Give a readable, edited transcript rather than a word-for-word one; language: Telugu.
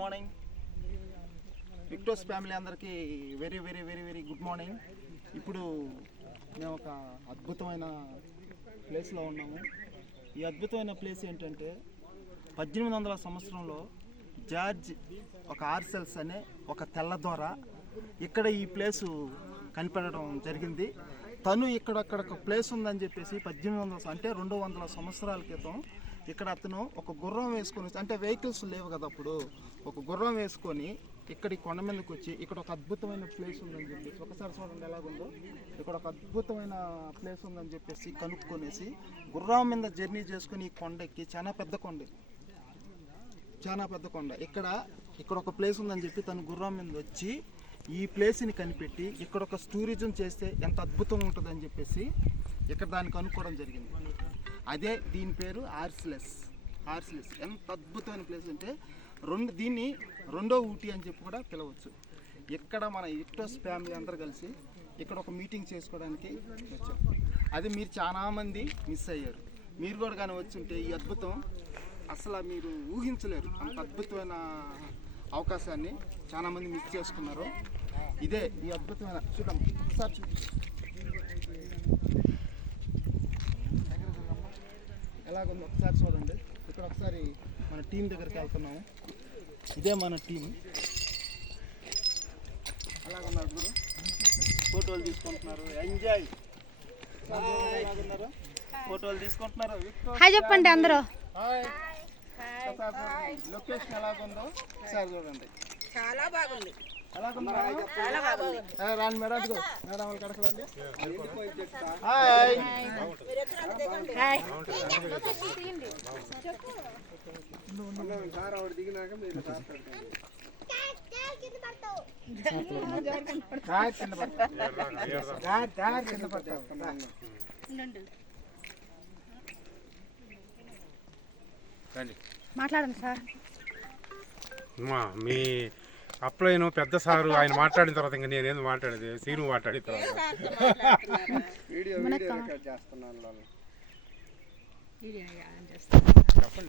మార్నింగ్ విక్టోస్ ఫ్యామిలీ అందరికీ very very very very good morning. ఇప్పుడు మేము ఒక అద్భుతమైన ప్లేస్లో ఉన్నాము. ఈ అద్భుతమైన ప్లేస్ ఏంటంటే 1800 సంవత్సరంలో జార్జ్ ఒక ఆర్సెల్స్ అనే ఒక తెల్లదొర ఇక్కడ ఈ ప్లేసు కనిపెట్టడం జరిగింది. తను ఇక్కడ ఒక ప్లేస్ ఉందని చెప్పేసి 1800 అంటే 200 సంవత్సరాల క్రితం ఇక్కడ అతను ఒక గుర్రం వేసుకొని, అంటే వెహికల్స్ లేవు కదా అప్పుడు, ఒక గుర్రం వేసుకొని ఇక్కడ కొండ మీదకి వచ్చి ఇక్కడ ఒక అద్భుతమైన ప్లేస్ ఉందని చెప్పేసి, ఒకసారి చూడండి ఎలాగుందో, ఇక్కడ ఒక అద్భుతమైన ప్లేస్ ఉందని చెప్పేసి కనుక్కొనేసి గుర్రం మీద జర్నీ చేసుకుని ఈ కొండ ఎక్కి, చాలా పెద్ద కొండ ఇక్కడ ఒక ప్లేస్ ఉందని చెప్పి తను గుర్రం మీద వచ్చి ఈ ప్లేస్ని కనిపెట్టి ఇక్కడ ఒక టూరిజం చేస్తే ఎంత అద్భుతంగా ఉంటుందని చెప్పేసి ఇక్కడ దాన్ని కనుక్కోవడం జరిగింది. అదే దీని పేరు ఆర్సిలెస్. ఎంత అద్భుతమైన ప్లేస్ అంటే దీన్ని రెండో ఊటీ అని చెప్పి కూడా పిలవచ్చు. ఇక్కడ మన విక్టోస్ ఫ్యామిలీ అందరూ కలిసి ఇక్కడ ఒక మీటింగ్ చేసుకోవడానికి వచ్చాం. అది మీరు చాలామంది మిస్ అయ్యారు. మీరు కూడా కానీ వచ్చుంటే ఈ అద్భుతం అసలు మీరు ఊహించలేరు. అంత అద్భుతమైన అవకాశాన్ని చాలామంది మిస్ చేసుకున్నారు. ఇదే ఈ అద్భుతమైన చూడండి, ఒకసారి ఎలాగుంది ఒకసారి చూడండి. ఇక్కడ ఒకసారి మన టీం దగ్గరికి వెళ్తున్నాము. ఇదే మన టీం. ఎలాగున్నారు గురు? ఫోటోలు తీసుకుంటున్నారు, ఎంజాయ్. ఎలాగున్నారు? ఫోటోలు తీసుకుంటున్నారు. హాయ్ చెప్పండి అందరూ. లొకేషన్ ఎలాగుందో ఒకసారి చూడండి. చాలా బాగుంది. రాండి మేడం, మేడం వాళ్ళు కడకరండి. మాట్లాడండి సార్. మీ అప్లైన్ పెద్ద సారు ఆయన మాట్లాడిన తర్వాత ఇంకా నేనేందు మాట్లాడేది, సీను మాట్లాడిన తర్వాత